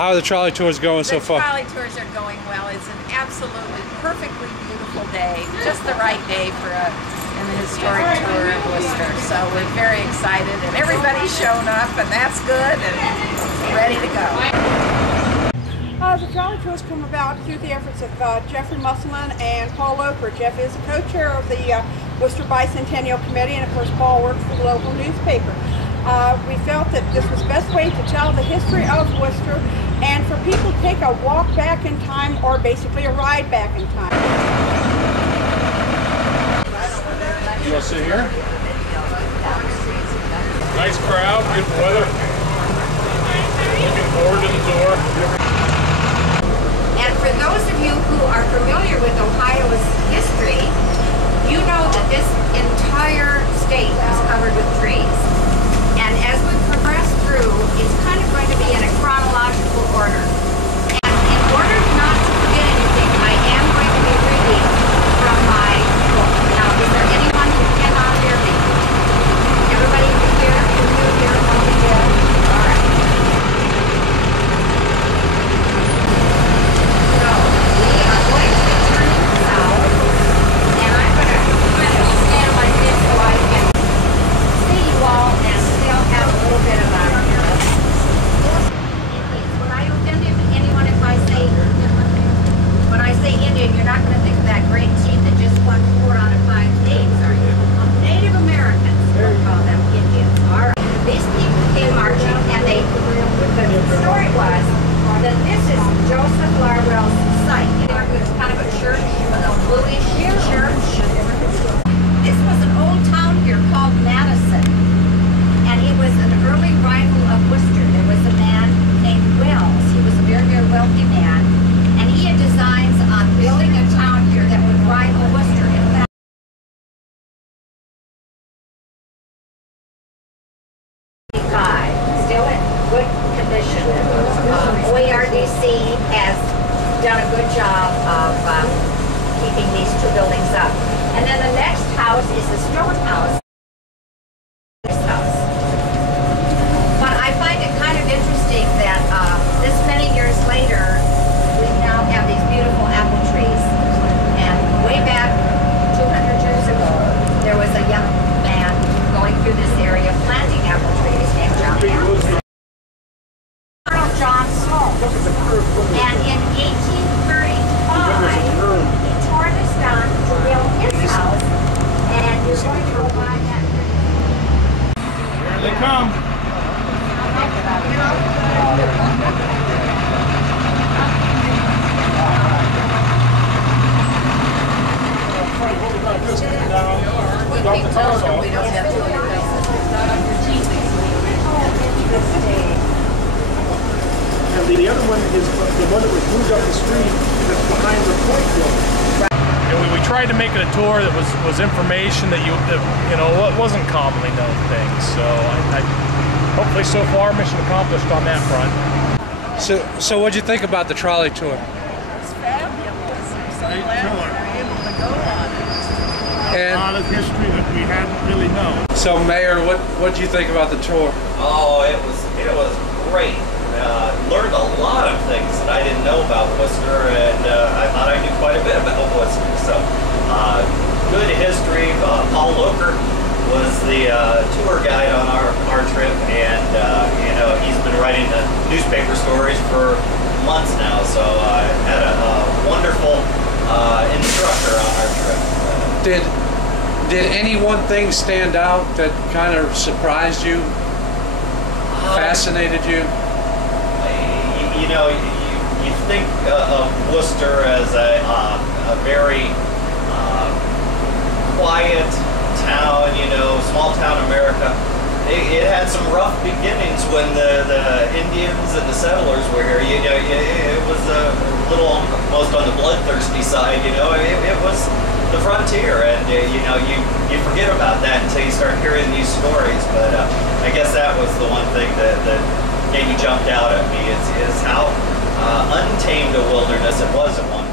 How are the trolley tours going so far? The trolley tours are going well. It's an absolutely perfectly beautiful day. Just the right day for an historic tour of Wooster. So we're very excited and everybody's shown up and that's good and ready to go. The trolley tours come about through the efforts of Jeffrey Musselman and Paul Loper. Jeff is the co-chair of the Wooster Bicentennial Committee, and of course Paul works for the local newspaper. We felt that this was the best way to tell the history of Wooster and for people to take a walk back in time, or basically a ride back in time. You want to sit here? Nice crowd, beautiful weather. Looking forward to the tour. And for those of you who are familiar with Ohio's history, you know that this entire state is covered with trees. And as we progress through, it's kind of going to be in a chronological order. And in order not to forget anything, I am going to be reading from my book. Now, is there anyone who cannot hear me? Everybody can hear? Can you hear? All right. So, we are going to be turning south, and I'm going to kind of stand like this so I can see you all and still have a little bit of a... When I offend anyone, if I say... When I say Indian, you're not going to think of that great chief that just plucked 4 out of 5 names, are you? Native Americans, we'll call them Indians. All right. These people came marching, and the story was that this is Joseph Larwell's site. It's kind of a church, a bluish church. This was an old town here called Madison, and he was an early rival of Wooster. There was a man named Wells. He was a very, very wealthy man, and he had designs on building a town here that would rival Wooster. In fact, still in good condition. OERDC has done a good job of keeping these 2 buildings up. And then the next house is the stone house. But I find it kind of interesting that this many years later, we now have these beautiful apple trees. And way back 200 years ago, there was a young man going through this area planting apple trees named John Hamilton. Colonel John Sloan. And in 1835, he tore this down to build his house, and you're going to go by that. Here they come. And the other one is the one that was moved up the street that's behind the point building. And we tried to make it a tour that was information that wasn't commonly known things. So I hopefully so far mission accomplished on that front. So what'd you think about the trolley tour? It's fabulous. I'm so glad we were able to go on it. A lot of history that we hadn't really known. So Mayor, what do you think about the tour? Oh, it was great. Learned a lot of things that I didn't know about Wooster, and I thought I knew quite a bit about Wooster. So, good history. Paul Loper was the tour guide on our trip, and he's been writing the newspaper stories for months now. So I had a wonderful instructor on our trip. Did any one thing stand out that kind of surprised you, fascinated you? You think of Wooster as a very quiet town, small town America. It had some rough beginnings when the Indians and the settlers were here. It was a little almost on the bloodthirsty side. It was the frontier, and you forget about that until you start hearing these stories. But I guess that was the one thing that maybe jumped out at me is how untamed a wilderness it was at one